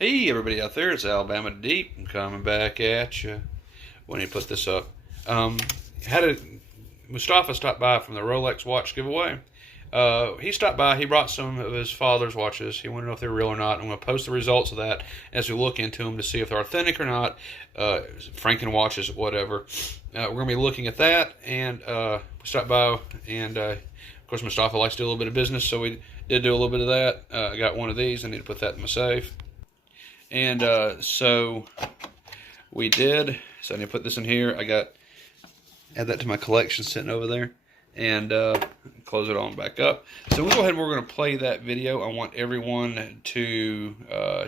Hey, everybody out there, it's Alabama Deep. I'm coming back at you. When he put this up, had a Mustafa stopped by from the Rolex watch giveaway. He stopped by. He brought some of his father's watches. He wanted to know if they're real or not. I'm going to post the results of that as we look into them to see if they're authentic or not. Franken watches, whatever. We're going to be looking at that, and we stopped by, and of course Mustafa likes to do a little bit of business, so we did do a little bit of that. I got one of these. I need to put that in my safe. And so we did. So I need to put this in here. Add that to my collection sitting over there, and close it on back up. So we'll go ahead and we're going to play that video. I want everyone to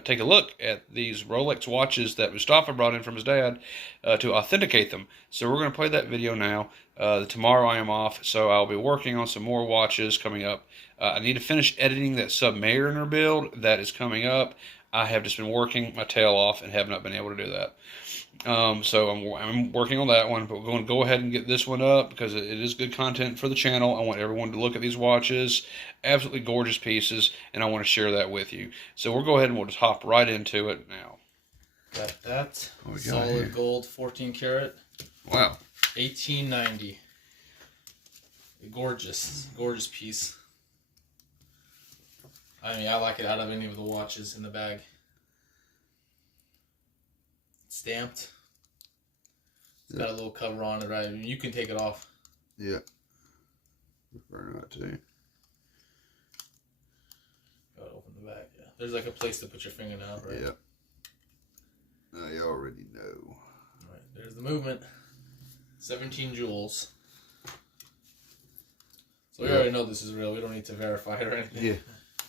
take a look at these Rolex watches that Mustafa brought in from his dad to authenticate them. So we're going to play that video now. Tomorrow I am off, so I'll be working on some more watches coming up. I need to finish editing that Submariner build that is coming up. I have just been working my tail off and have not been able to do that. So I'm working on that one, but we're going to go ahead and get this one up because it is good content for the channel. I want everyone to look at these watches. Absolutely gorgeous pieces, and I want to share that with you. So we'll go ahead and we'll just hop right into it now. Got that. What we got Solid here? gold 14 karat. Wow. 1890. Gorgeous. Gorgeous piece. I mean, I like it out of any of the watches in the bag. Stamped. It's got a little cover on it, right? I mean, you can take it off. Yeah. Prefer not to. Gotta open the bag, yeah. There's like a place to put your fingernail, right? Yeah. I already know. Alright, there's the movement. 17 jewels. So we already know this is real. We don't need to verify it or anything. Yeah.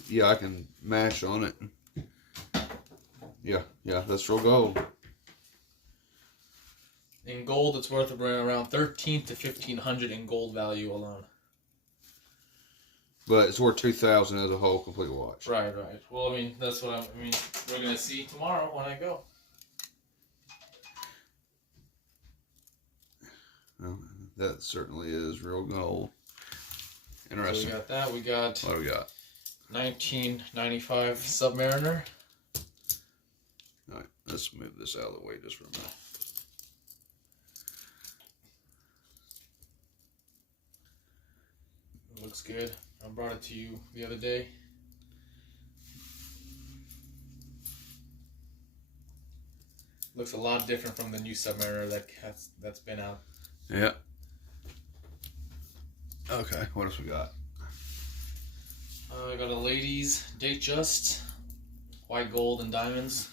Yeah, I can mash on it. Yeah, that's real gold. In gold, it's worth around 13 to 1500 in gold value alone. But it's worth 2,000 as a whole complete watch. Right. Well, I mean, that's what we're gonna see tomorrow when I go. Well, that certainly is real gold. Interesting. So we got that. We got What do we got? 1995 Submariner. All right, let's move this out of the way just for a minute. Looks good. I brought it to you the other day. Looks a lot different from the new Submariner that's been out. Yeah. Okay, what else we got? I got a ladies date just white gold and diamonds.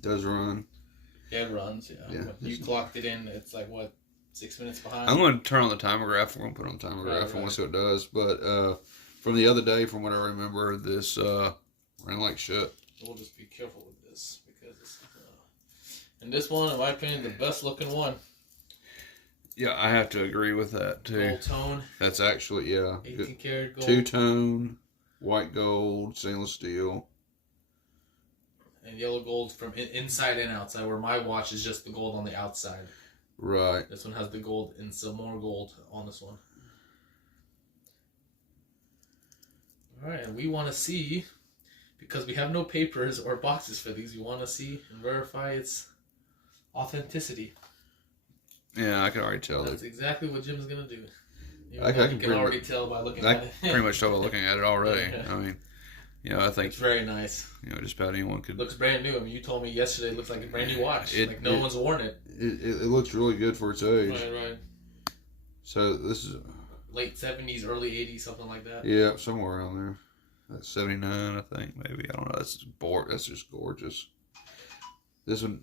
Does run. Yeah, it runs. Yeah. You clocked it in. It's like what, 6 minutes behind. I'm going to turn on the timograph. We're going to put it on the timograph and we'll see what it does. But from the other day, from what I remember, this ran like shit. We'll just be careful with this because it's, and this one, in my opinion, the best looking one. Yeah, I have to agree with that too. Gold tone. That's actually 18 karat gold. Two-tone, white gold, stainless steel. And yellow gold from inside and outside, where my watch is just the gold on the outside. Right. This one has the gold and some more gold on this one. Alright, and we want to see, because we have no papers or boxes for these, we want to see and verify its authenticity. Yeah, I can already tell. That's exactly what Jim's going to do. You can already tell by looking at it. I pretty much tell by looking at it already. I mean, I think it's very nice. Just about anyone could. Looks brand new. I mean, you told me yesterday it looks like a brand new watch. No one's worn it. It looks really good for its age. Right. So this is late 70s, early 80s, something like that. Yeah, somewhere around there. That's 79, I think, maybe. I don't know. That's just gorgeous. This one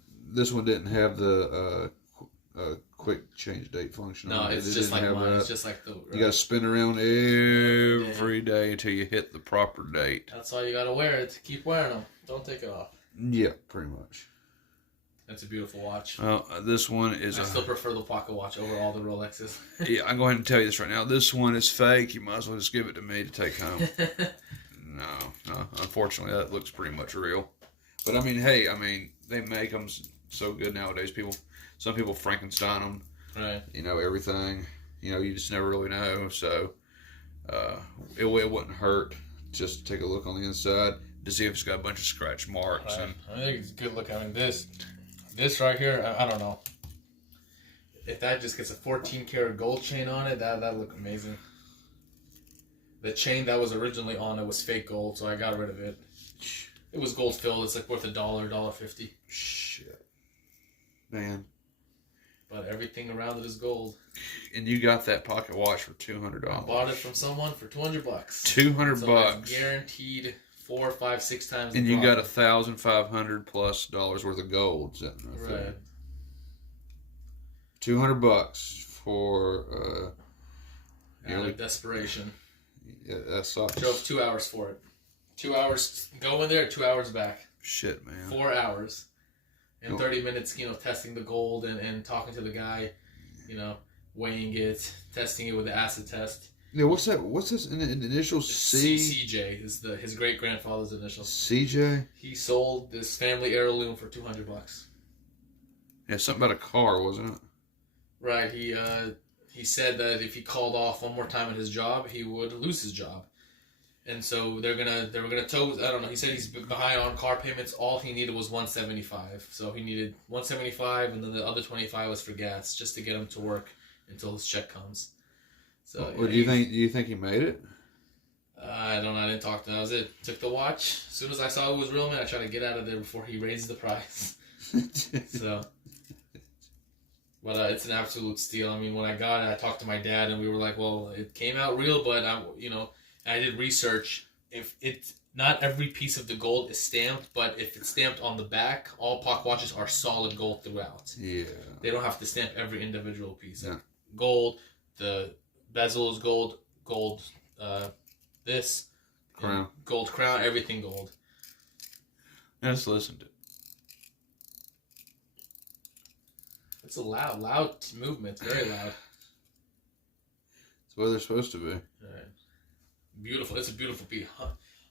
didn't have the quick change date function. No, it's just like mine. It's just like the. You got to spin around every day until you hit the proper date. That's why you got to wear it. Keep wearing them. Don't take it off. Yeah, pretty much. That's a beautiful watch. Well, this one is. I still prefer the pocket watch over all the Rolexes. Yeah, I'm going to tell you this right now. This one is fake. You might as well just give it to me to take home. No. Unfortunately, that looks pretty much real. But I mean, hey, they make them so good nowadays. Some people Frankenstein them. Right. Everything. You just never really know. So it wouldn't hurt just to take a look on the inside. to see if it's got a bunch of scratch marks. Right. And I think it's a good look. I mean, this right here, I don't know. If that just gets a 14 karat gold chain on it, that'd look amazing. The chain that was originally on it was fake gold, so I got rid of it. It was gold filled. It's like worth $1.50. Shit, man. But everything around it is gold. And you got that pocket watch for $200. I bought it from someone for $200. $200. Guaranteed 4, 5, 6 times. And you got $1,500+ worth of gold sitting right there. $200 for out of desperation. Yeah, that sucks. Drove 2 hours for it. 2 hours going there, 2 hours back. Shit, man. 4 hours. And 30 minutes, testing the gold and talking to the guy, weighing it, testing it with the acid test. Yeah, what's that? What's this initial C? CJ is his great grandfather's initial. CJ. He sold this family heirloom for $200. Yeah, something about a car, wasn't it? Right. He said that if he called off one more time at his job, he would lose his job. And so they were gonna tow. I don't know. He said he's behind on car payments. All he needed was $175. So he needed $175, and then the other $25 was for gas, just to get him to work until his check comes. So. Well, do you think he made it? I don't know. I didn't talk to him. That was it. Took the watch. As soon as I saw it was real, man, I tried to get out of there before he raised the price. So. But it's an absolute steal. I mean, when I got it, I talked to my dad, and we were like, "Well, it came out real, but I did research. If it's not every piece of the gold is stamped, but if it's stamped on the back, all pocket watches are solid gold throughout. Yeah, they don't have to stamp every individual piece. Yeah. Gold, the bezel is gold, this crown, gold crown, everything gold. Let's listen to it. It's a loud movement. It's very loud. It's what they're supposed to be. Right. Beautiful. It's a beautiful piece.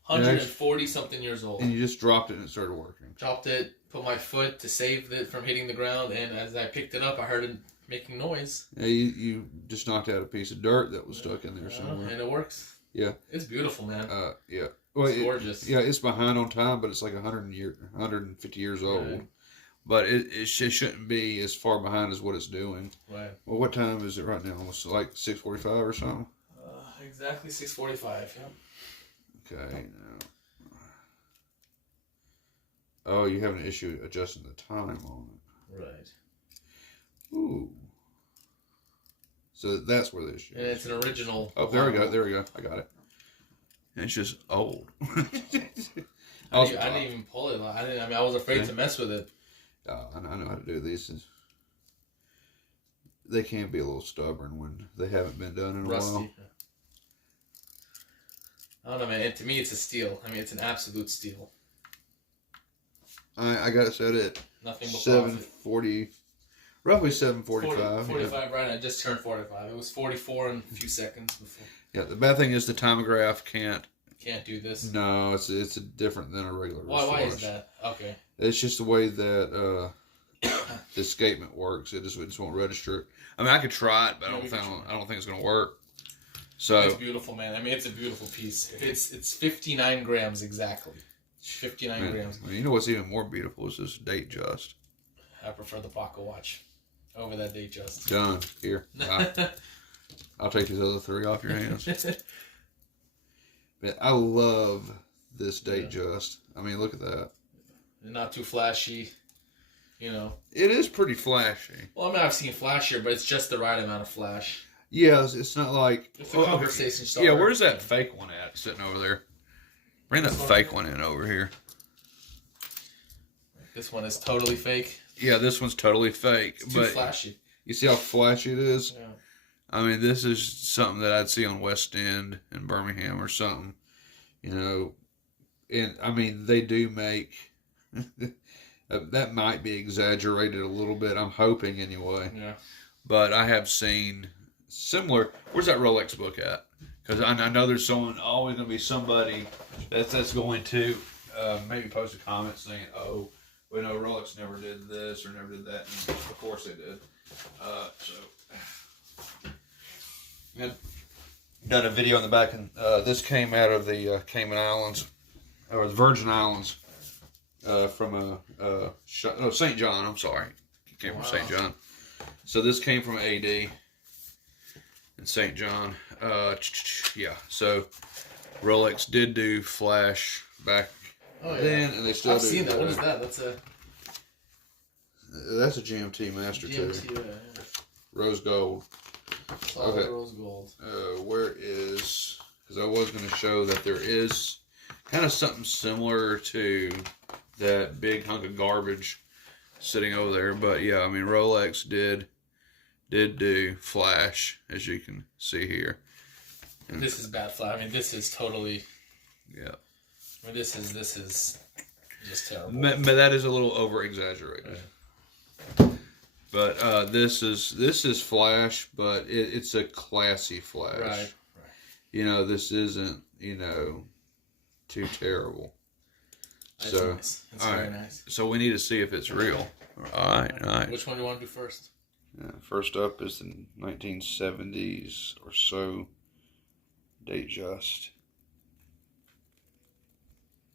140 something years old. And you just dropped it and it started working. Dropped it, put my foot to save it from hitting the ground, and as I picked it up, I heard it making noise. Yeah, you just knocked out a piece of dirt that was stuck in there somewhere. And it works. Yeah. It's beautiful, man. Yeah. Well, it's gorgeous. Yeah, it's behind on time, but it's like 150 years old. Right. But it shouldn't be as far behind as what it's doing. Right. Well, what time is it right now? Almost like 6:45 or something? Exactly 6:45, yeah. Okay, now. Oh, you have an issue adjusting the time on it. Right. Ooh. So that's where the issue is. And it's an original. Oh, there we go. I got it. And it's just old. I didn't even pull it. I was afraid to mess with it. I know how to do these. They can be a little stubborn when they haven't been done in a while. I don't know, man. And to me, it's a steal. I mean, it's an absolute steal. I got it set at nothing but 7:40, roughly 7:45. 45, right? I just turned 45. It was 44 in a few seconds before. Yeah, the bad thing is the timograph can't do this. No, it's different than a regular wristwatch. Why is that? Okay. It's just the way that the escapement works. It just won't register it. I mean, I could try it, but I don't think it's gonna work. So it's beautiful, man. I mean, it's a beautiful piece. It's 59 grams exactly. 59 grams. I mean, you know what's even more beautiful is this date just. I prefer the pocket watch over that date just. Done. Here. I'll take these other 3 off your hands. But I love this date just. I mean, look at that. Not too flashy, It is pretty flashy. Well, I mean, I've seen flashier, but it's just the right amount of flash. Yeah, it's not like... It's a conversation starter. Yeah, where's that fake one at sitting over there? Bring that fake one in over here. This one is totally fake. Yeah, this one's totally fake. It's too flashy. You see how flashy it is? Yeah. I mean, this is something that I'd see on West End in Birmingham or something. And I mean, they do make... that might be exaggerated a little bit. I'm hoping anyway. Yeah. But I have seen similar... Where's that Rolex book at? Because I know there's always going to be somebody that's going to maybe post a comment saying, "Oh, we know Rolex never did this or never did that." And of course they did. And done a video in the back, and this came out of the Cayman Islands. or the Virgin Islands, from St. John. I'm sorry, it came from St. John. So this came from AD in St. John. Yeah. So Rolex did do flash back then, and they still do. I've seen that. What is that? That's a GMT Master GMT, too. Rose gold. Okay. Rose gold. Where is? Because I was going to show that there is kind of something similar to that big hunk of garbage sitting over there. But yeah, I mean, Rolex did do flash, as you can see here. And this is bad flash. I mean, this is totally. Yeah. I mean, this is just terrible. But that is a little over exaggerated. Right. But this is flash, but it's a classy flash. Right. You know, this isn't, too terrible. That's so nice. It's very nice. So we need to see if it's real. All right. Which one do you want to do first? First up is the 1970s or so. Date just.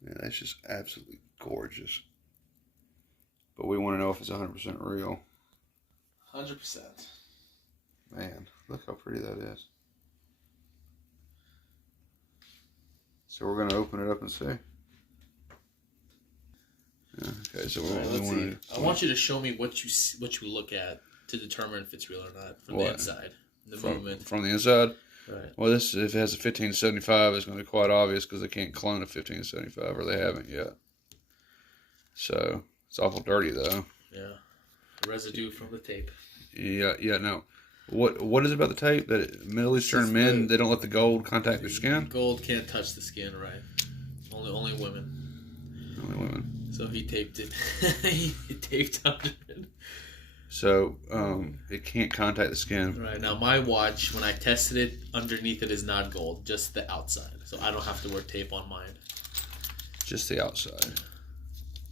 Yeah, that's just absolutely gorgeous. But we want to know if it's 100% real. 100%. Man, look how pretty that is. So we're going to open it up and see. Okay, so I want you to show me what you look at to determine if it's real or not from the inside. Movement. From the inside? Right. Well, if it has a 1575, it's going to be quite obvious because they can't clone a 1575, or they haven't yet. So, it's awful dirty, though. Yeah. Residue from the tape. Yeah, no. What is it about the tape that Middle Eastern men, they don't let the gold contact their skin? Gold can't touch the skin, right? Only women. Only women. So he taped it. He taped under it. So it can't contact the skin. Right, now my watch, when I tested it, underneath it is not gold, just the outside. So I don't have to wear tape on mine. Just the outside.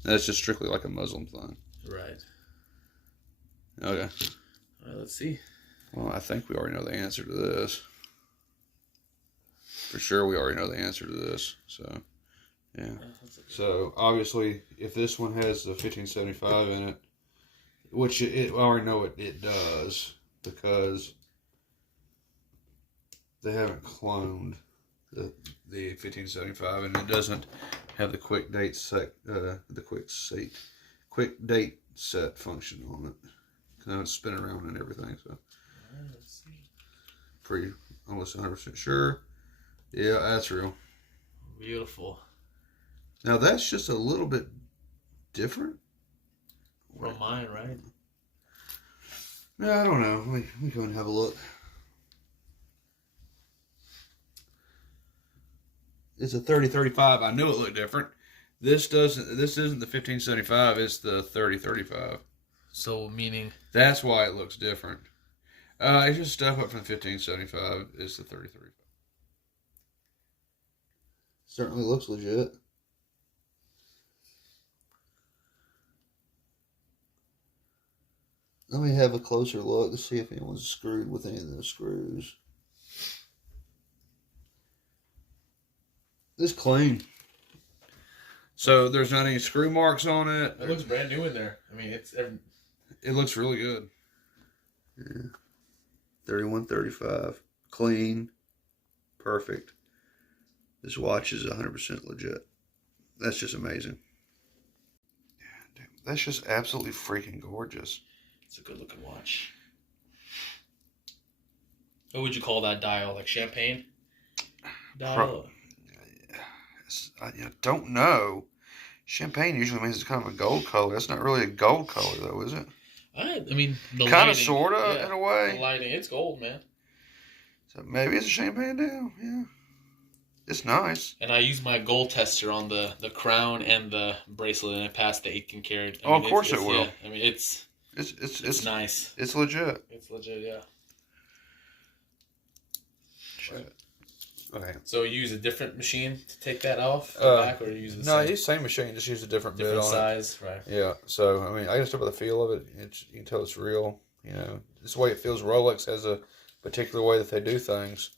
That's just strictly like a Muslim thing. Right. Okay. All right, let's see. Well, I think we already know the answer to this. For sure, we already know the answer to this. So, yeah. So, obviously, if this one has the 1575 in it, which I already know it does, because they haven't cloned the 1575, and it doesn't have the quick date set function on it. Because it's spin around and everything, so. Let's see. Pretty, almost 100% sure. Yeah, that's real. Beautiful. Now that's just a little bit different from mine, right? Yeah, I don't know. Let me go and have a look. It's a 3035. I knew it looked different. This isn't the 1575. It's the 3035. So meaning that's why it looks different. It's just stuff up from the 1575. It's the 3035. Certainly looks legit. Let me have a closer look to see if anyone's screwed with any of those screws. It's clean. So there's not any screw marks on it. It looks brand new in there. I mean, it looks really good. Yeah. 3135. Clean. Perfect. This watch is 100% legit. That's just amazing. Yeah, dude, that's just absolutely freaking gorgeous. It's a good looking watch. What would you call that dial? Like champagne dial? I don't know. Champagne usually means it's kind of a gold color. That's not really a gold color, though, is it? I mean, the kind of, sort of, in a way. The lighting, it's gold, man. So maybe it's a champagne dial. Yeah, it's nice. And I use my gold tester on the crown and the bracelet, and it passed the 18 karat. Of course it will. Yeah, I mean, it's nice. It's legit. It's legit, yeah. Shit. Okay. So you use a different machine to take that off the back, or you use the same? No, use the same machine, just use a different bit on size, it. Right? Yeah. So I mean, I can start by the feel of it. You can tell it's real. It's the way it feels. Rolex has a particular way that they do things.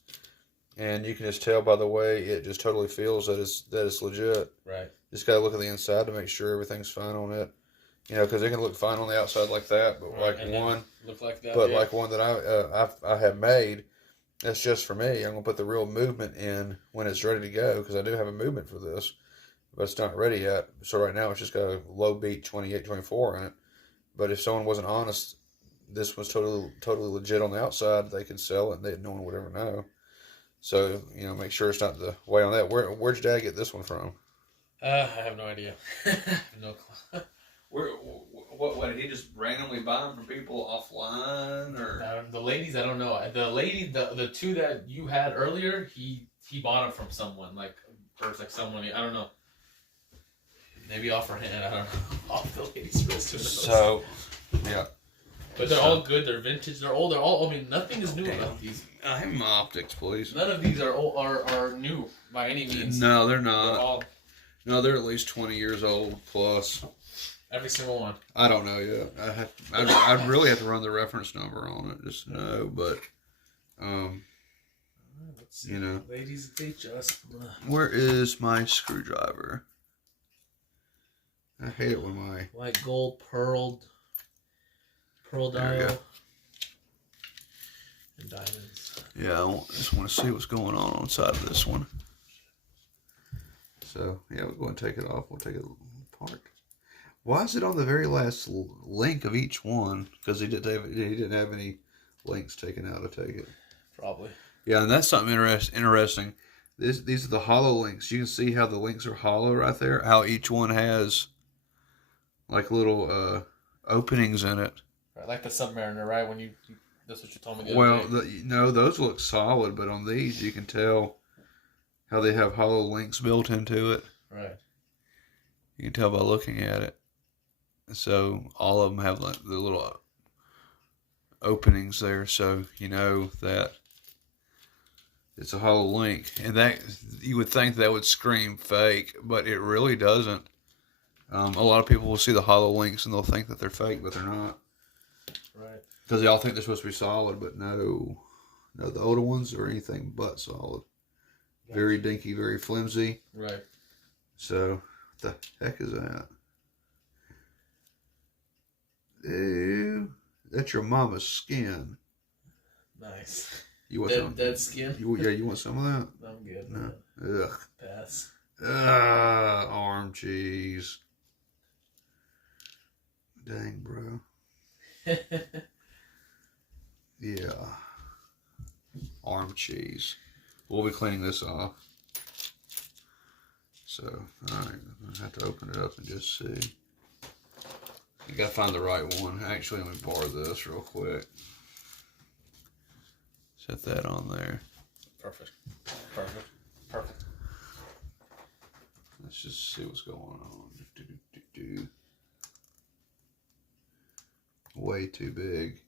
and you can just tell by the way it just totally feels that it's legit. Right. Just gotta look at the inside to make sure everything's fine on it. You know, because it can look fine on the outside like that, but Right. like one that I have made, that's just for me. I'm gonna put the real movement in when it's ready to go because I do have a movement for this, but it's not ready yet. So right now it's just got a low beat 28, 24 in it. But if someone wasn't honest, this was totally legit on the outside, they could sell it and no one would ever know. So, you know, make sure it's not the way on that. Where'd your dad get this one from? I have no idea. No clue. What did he just randomly buy them from people offline or? The ladies, I don't know. The two that you had earlier, he bought them from someone, like someone, I don't know. Maybe off her hand, I don't know. Off the lady's wrist. Who knows? So, yeah. But they're all good. They're vintage. They're old. They're all. I mean, nothing is new about these. I have my optics, please. None of these are new by any means. No, they're not. They're all, no, they're at least 20 years old plus. every single one. I don't know yet. I'd really have to run the reference number on it just to know, but Let's see. you know. Ladies, they just. Where is my screwdriver? I hate it when my White gold, pearl dial, and diamonds. Yeah, I just want to see what's going on the side of this one. So, yeah, we'll go and take it off. We'll take it apart. Why is it on the very last link of each one? Because he didn't have any links taken out to take it. Probably. Yeah, and that's something interesting. These are the hollow links. You can see how the links are hollow right there. How each one has like little openings in it. Right, like the Submariner, right? When you that's what you told me the Well, other day. no, those look solid, but on these you can tell how they have hollow links built into it. Right. You can tell by looking at it. So all of them have like the little openings there, so you know that it's a hollow link. And that you would think that would scream fake, but it really doesn't. A lot of people will see the hollow links and they'll think that they're fake, but they're not. Right. Because they all think they're supposed to be solid, but no, the older ones are anything but solid. Gotcha. Very dinky, very flimsy. Right. So, what the heck is that? Ew, that's your mama's skin. Nice. You want dead skin? You want some of that? I'm good. No. Ugh. Pass. Arm cheese. Dang, bro. Yeah. Arm cheese. We'll be cleaning this off. So, alright, I have to open it up and just see. You gotta find the right one. Actually, let me borrow this real quick. Set that on there. Perfect. Let's just see what's going on. Way too big.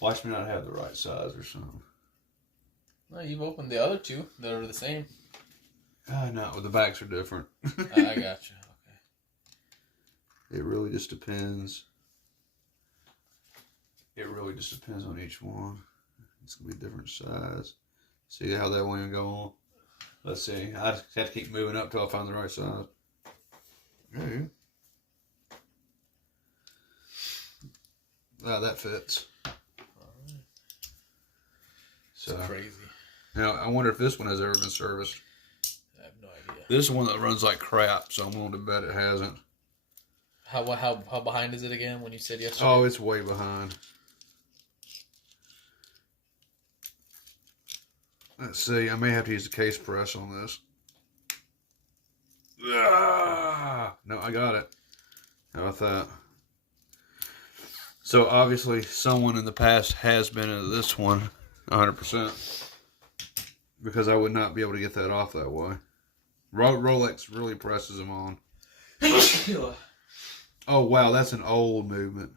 Watch me not have the right size or something. No, you've opened the other two that are the same. No, the backs are different. I got you. Okay. It really just depends. It really just depends on each one. It's going to be a different size. See how that one go on? Let's see. I just have to keep moving up till I find the right size. Okay. That fits. Alright. So crazy. Now, I wonder if this one has ever been serviced. I have no idea. This is one that runs like crap, so I'm willing to bet it hasn't. How behind is it again when you said yesterday? Oh, it's way behind. Let's see. I may have to use the case press on this. No, I got it. How about that? So obviously someone in the past has been into this one 100%. Because I would not be able to get that off that way. Rolex really presses them on. Oh, wow. That's an old movement.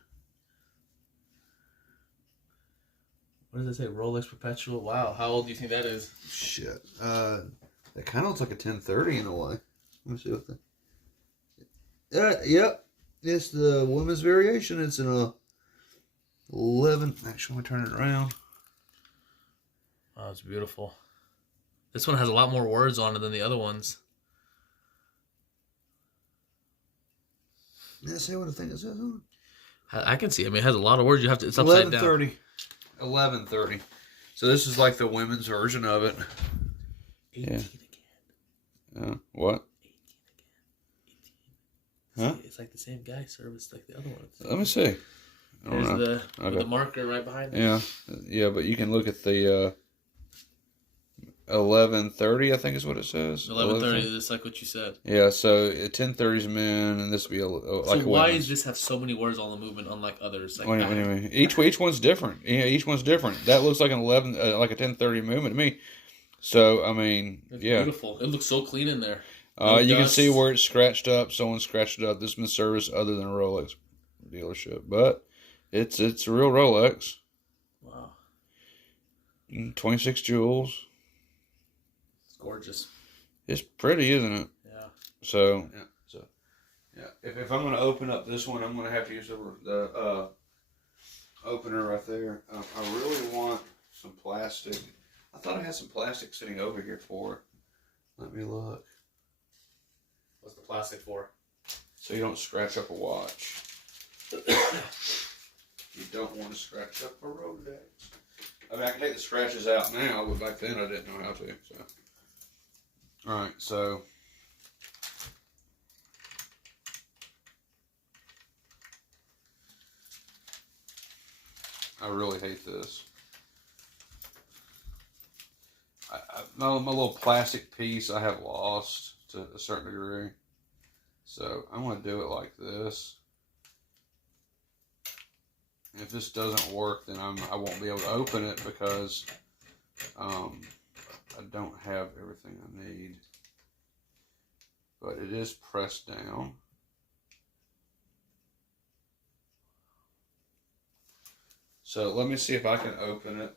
What does it say? Rolex Perpetual? Wow. How old do you think that is? Shit. That kind of looks like a 1030 in a way. Let me see what the... yep. It's the women's variation. It's an 11... Actually, let me turn it around. Oh, it's beautiful. This one has a lot more words on it than the other ones. Did I say what I think it says on it? I can see. I mean, it has a lot of words. You have to. It's upside down. 11:30. So this is like the women's version of it. 18 again. What? 18 again. 18. Huh? It's like the same guy service like the other one. Let me see. There's the marker right behind it. Yeah, but you can look at the 11:30. I think is what it says. 11:30. Just like what you said. Yeah, so 10:30 is men, and this will be like. So why does this have so many words on the movement, unlike others? Like what do you mean? Each one's different. Yeah, each one's different. That looks like an 11, like a 10:30 movement to me. So I mean, it's beautiful. It looks so clean in there. You can see where it's scratched up. Someone scratched it up. This has been serviced other than a Rolex dealership, but it's a real Rolex. Wow. 26 jewels. It's gorgeous. It's pretty, isn't it? Yeah. So if I'm going to open up this one, I'm going to have to use the opener right there. I really want some plastic. I thought I had some plastic sitting over here for it. Let me look. What's the plastic for? So you don't scratch up a watch. You don't want to scratch up a Rolex. I mean, I can take the scratches out now, but back then I didn't know how to. So, all right, so I really hate this. My little plastic piece I have lost to a certain degree. So I'm going to do it like this. If this doesn't work, then I won't be able to open it because I don't have everything I need. But it is pressed down. So let me see if I can open it.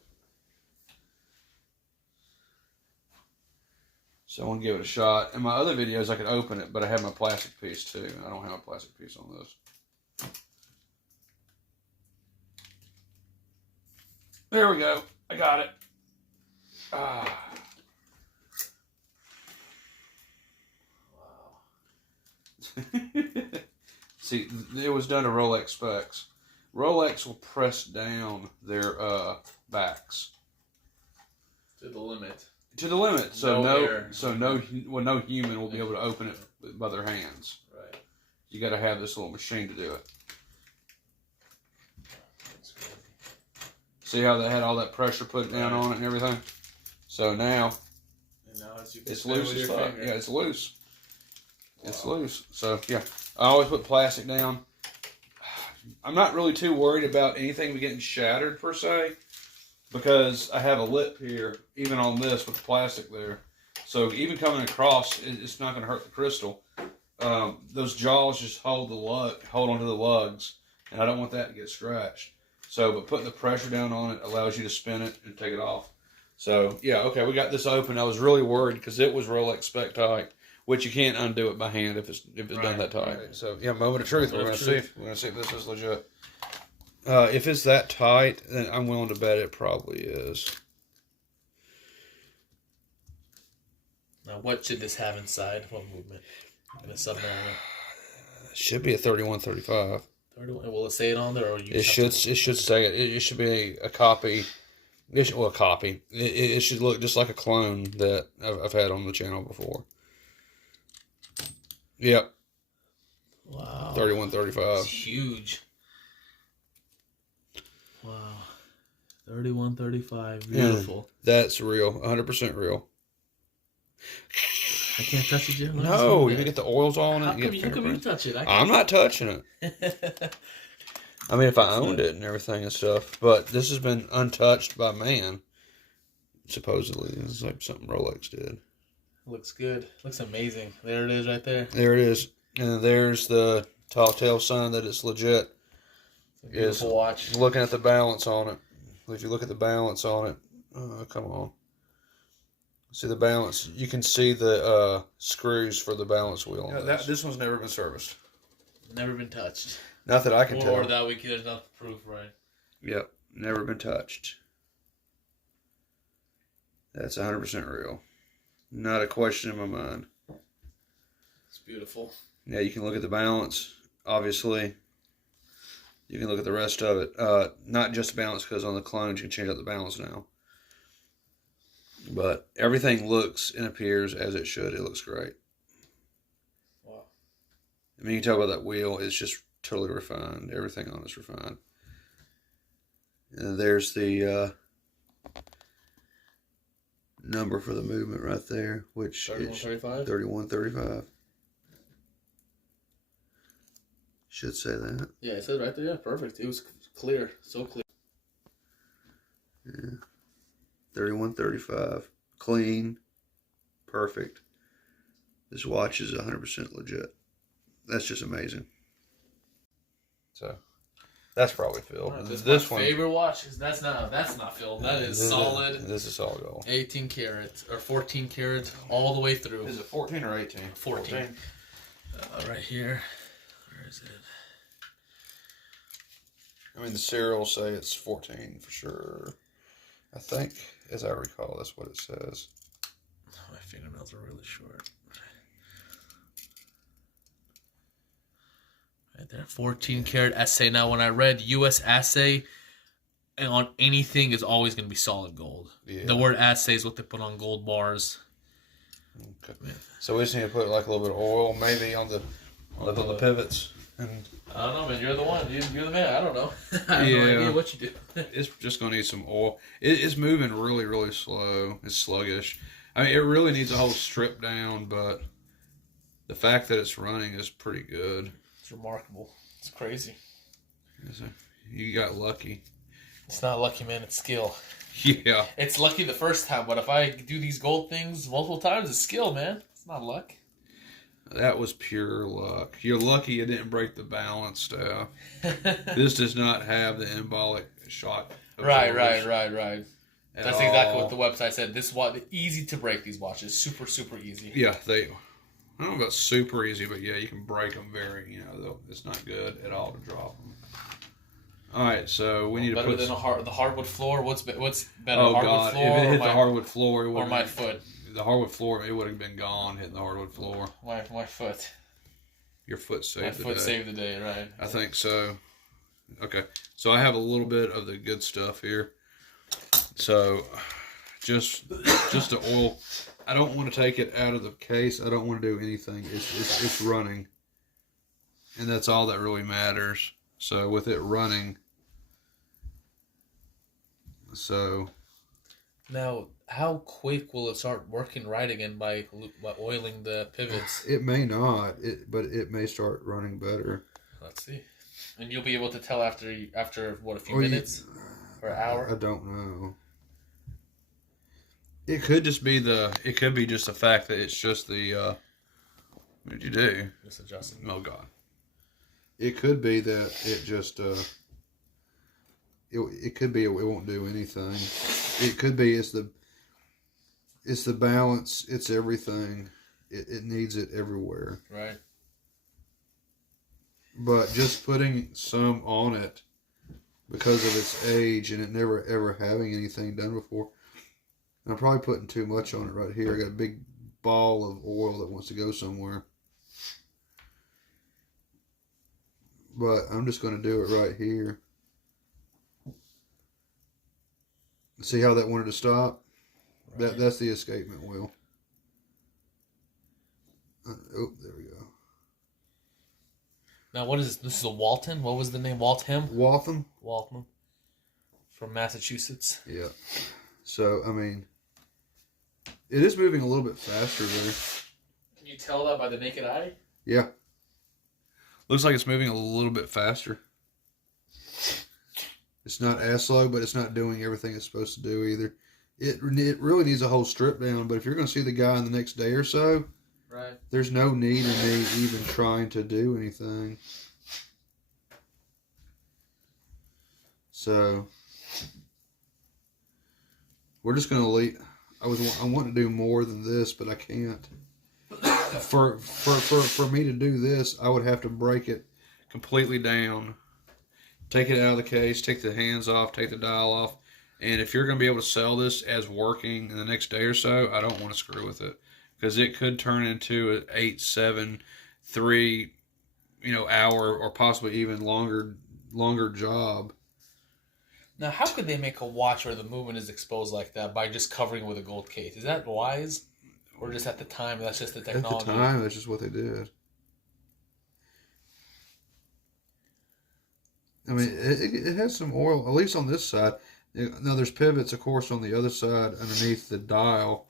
So I want to give it a shot. In my other videos, I could open it, but I have my plastic piece too. I don't have a plastic piece on this. There we go. I got it. Wow. See, it was done to Rolex specs. Rolex will press down their backs to the limit. To the limit, so no human will be able to open it by their hands. Right. You got to have this little machine to do it. That's crazy. See how they had all that pressure put down on it and everything. So now, it's loose as fuck. Yeah, it's loose. Wow. It's loose. So yeah, I always put plastic down. I'm not really too worried about anything getting shattered per se, because I have a lip here, even on this with the plastic there. So even coming across, it's not going to hurt the crystal. Those jaws just hold onto the lugs, and I don't want that to get scratched. So, but putting the pressure down on it allows you to spin it and take it off. So yeah, okay, we got this open. I was really worried because it was Rolex spec tight, which you can't undo it by hand if it's done that tight. Right. So yeah, moment of truth. We're gonna see if this is legit. If it's that tight, then I'm willing to bet it probably is. Now, what should this have inside? What movement? In a Submariner? Should be a 3135. 31. Will it say it on there, or it should say it? It should be a copy. A copy. It should look just like a clone that I've had on the channel before. Yep. Wow. 3135. It's huge. Wow. 3135. Beautiful. Yeah, that's real. 100% real. I can't touch it, Jim. No, you can get the oils on it. How come you touch it? I'm not touching it. I mean, if I owned it and everything and stuff. But this has been untouched by man. Supposedly. It's like something Rolex did. Looks good. Looks amazing. There it is right there. There it is. And there's the telltale sign that it's legit. It's a beautiful watch. Looking at the balance on it. If you look at the balance on it. Come on. See the balance. You can see the screws for the balance wheel on this one's never been serviced. Never been touched. Not that I can tell. Or that we can, there's enough proof, right? Yep. Never been touched. That's 100% real. Not a question in my mind. It's beautiful. Yeah, you can look at the balance, obviously. You can look at the rest of it. Not just the balance, because on the clones you can change out the balance now. But everything looks and appears as it should. It looks great. Wow. I mean, you can tell by that wheel, it's just totally refined. Everything on it's refined. And there's the number for the movement right there, which 3135? 3135. Should say that. Yeah, it said right there. Yeah, perfect. It was clear. So clear. Yeah. 3135. Clean. Perfect. This watch is 100% legit. That's just amazing. So, that's probably filled. Right, this this my one, favorite watch. That's not filled. That is solid. This is solid gold. 18 karat or 14 karat all the way through. Is it 14 or 18? 14. Right here. Where is it? I mean, the serials say it's 14 for sure. I think, as I recall, that's what it says. My fingernails are really short. Right there, 14 karat assay. Now, when I read U.S. assay, and on anything is always going to be solid gold. Yeah. The word assay is what they put on gold bars. Okay. So we just need to put like a little bit of oil, maybe on the pivots. And I don't know, man. You're the one. You're the man. I don't know. I have no idea what you do. It's just going to need some oil. It's moving really, really slow. It's sluggish. I mean, it really needs a whole strip down, but the fact that it's running is pretty good. It's remarkable. It's crazy. You got lucky. It's not lucky, man. It's skill. Yeah. It's lucky the first time, but if I do these gold things multiple times, it's skill, man. It's not luck. That was pure luck. You're lucky it didn't break the balance stuff. This does not have the embolic shock. Right. That's exactly what the website said. This watch, easy to break these watches. Super, super easy. Yeah, I don't know about super easy, but yeah, you can break them very, it's not good at all to drop them. All right, so we need to put... Better than the hardwood floor? What's better, oh, hardwood God. floor If it hit the hardwood floor, or my foot? The hardwood floor, it would have been gone hitting the hardwood floor. My foot. Your foot saved the day. My foot saved the day, right. I think so. Okay, so I have a little bit of the good stuff here. So, just the oil. I don't want to take it out of the case. I don't want to do anything. It's running. And that's all that really matters. So, with it running... So... Now, how quick will it start working right again by oiling the pivots? It may not, but it may start running better. Let's see. And you'll be able to tell after what, a few minutes or an hour? I don't know. It could just be the fact that it's just the what did you do? Just adjusting. Oh God. It could be that it just it could be it won't do anything. It could be it's the balance, it's everything. It needs it everywhere. Right. But just putting some on it because of its age and it never ever having anything done before. I'm probably putting too much on it right here. I got a big ball of oil that wants to go somewhere. But I'm just going to do it right here. See how that wanted to stop? Right. That's the escapement wheel. Oh, there we go. Now, what is this? This is a Walton? What was the name? Waltham? Waltham. From Massachusetts. Yeah. So, I mean, it is moving a little bit faster there. Can you tell that by the naked eye? Yeah. Looks like it's moving a little bit faster. It's not as slow, but it's not doing everything it's supposed to do either. It really needs a whole strip down, but if you're going to see the guy in the next day or so, right, there's no need in me even trying to do anything. So, we're just going to leave. I want to do more than this, but I can't. For me to do this, I would have to break it completely down. Take it out of the case, take the hands off, take the dial off, And if you're going to be able to sell this as working in the next day or so, I don't want to screw with it because it could turn into an 8, 7, 3, hour or possibly even longer job. Now, how could they make a watch where the movement is exposed like that by just covering it with a gold case? Is that wise? Or just at the time, that's just the technology? At the time, that's just what they did. I mean, it has some oil, at least on this side. Now, there's pivots, of course, on the other side underneath the dial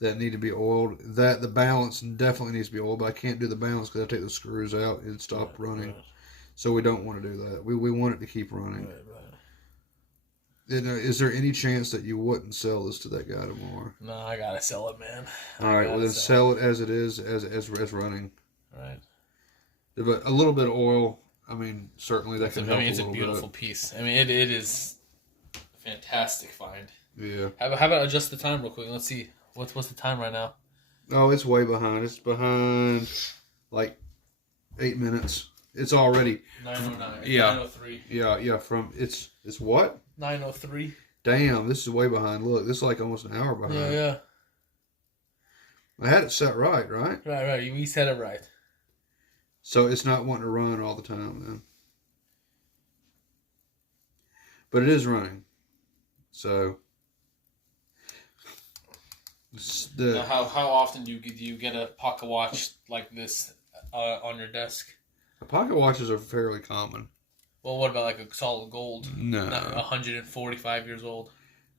that need to be oiled. The balance definitely needs to be oiled, but I can't do the balance because I take the screws out and stop running. Right. So we don't want to do that. We want it to keep running. Right. Is there any chance that you wouldn't sell this to that guy tomorrow? No, I gotta sell it, man. All right, well then sell it as it is, as running. Right. But a little bit of oil, I mean, certainly that can help a little bit. It's a beautiful piece. I mean, it is a fantastic find. Yeah. How about adjust the time real quick? Let's see. What's the time right now? Oh, it's way behind. It's behind like 8 minutes. It's already 9:09. Yeah. 9:03. Yeah. It's what? 9:03. Damn, this is way behind. Look, this is like almost an hour behind. Yeah. I had it set right? Right. We set it right. So it's not wanting to run all the time then. But it is running. So now how often do you get a pocket watch like this on your desk? The pocket watches are fairly common. Well, what about like a solid gold? No. Not 145 years old.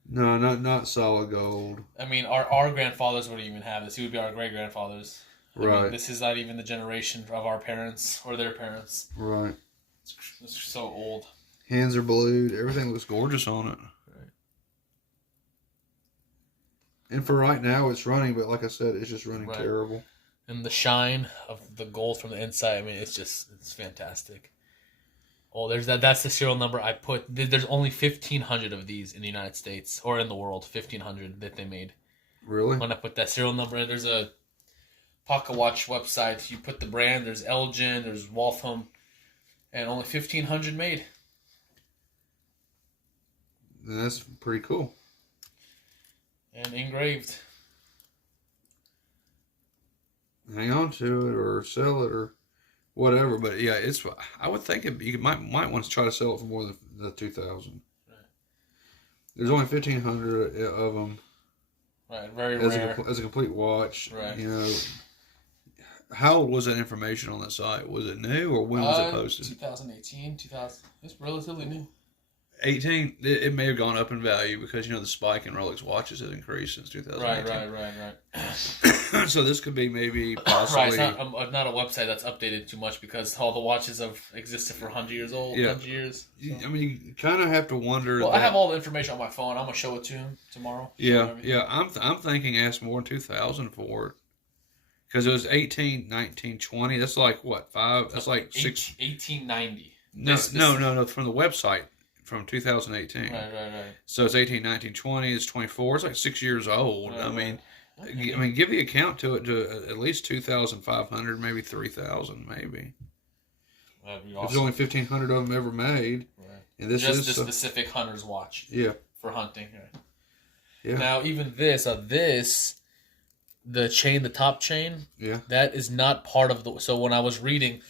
No, not solid gold. I mean, our grandfathers wouldn't even have this. He would be our great grandfathers. Right. I mean, this is not even the generation of our parents or their parents. Right. It's so old. Hands are blued. Everything looks gorgeous on it. Right. And for right now, it's running, but like I said, it's just running terrible. And the shine of the gold from the inside, I mean, it's fantastic. Oh, that's the serial number I put. There's only 1,500 of these in the United States, or in the world, 1,500 that they made. Really? When I put that serial number in, there's a pocket watch website. You put the brand, there's Elgin, there's Waltham, and only 1,500 made. That's pretty cool. And engraved. Hang on to it or sell it or whatever, but yeah, I would think you might want to try to sell it for more than the 2,000. Right. There's only 1,500 of them. Right, very rare. As a complete watch. Right. How old was that information on that site? Was it new or when was it posted? 2018, 2000. It's relatively new. 18, it may have gone up in value because, the spike in Rolex watches has increased since 2018. Right. So this could be maybe possibly... Right, it's not a website that's updated too much because all the watches have existed for 100 years old, 100 years. So. I mean, you kind of have to wonder... Well, I have all the information on my phone. I'm going to show it to him tomorrow. Yeah. I'm thinking ask more than 2,000 for it. Because it was 18, 19, 20. That's like, what, 5? That's like 6... 1890. No, from the website. From 2018. Right. So it's 18, 19, 20. It's 24. It's like 6 years old. Right, I mean, give the account to it to at least 2,500, maybe 3,000, maybe. That'd be awesome. If there's only 1,500 of them ever made, right. And this just is the specific hunter's watch. Yeah. For hunting. Right. Yeah. Now even this, the chain, the top chain. Yeah. That is not part of the. So when I was reading,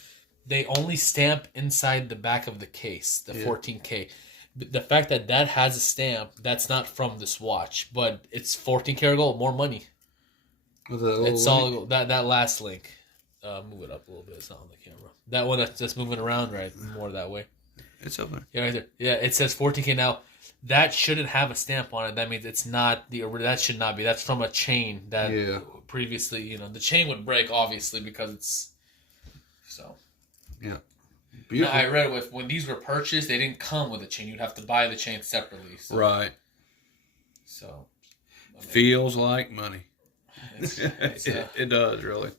they only stamp inside the back of the case, the 14K. The fact that has a stamp, that's not from this watch, but it's 14 karat gold, more money. It's solid gold. That last link, move it up a little bit. It's not on the camera. That one that's just moving around, right? More that way. It's up there. Yeah, right there. Yeah, it says 14K now. That shouldn't have a stamp on it. That means it's not that should not be. That's from a chain that previously, the chain would break obviously because it's so. Yeah. Beautiful. I read when these were purchased, they didn't come with a chain. You'd have to buy the chain separately. So. Right. So. Feels like money. It does, really.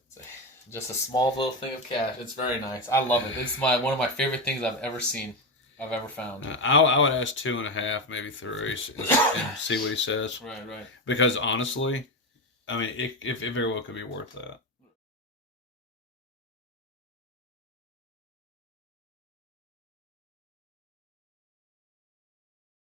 Just a small little thing of cash. It's very nice. I love it. It's one of my favorite things I've ever seen. I've ever found. I would ask 2.5, maybe 3, and see what he says. Right. Because honestly, I mean, it very well could be worth that.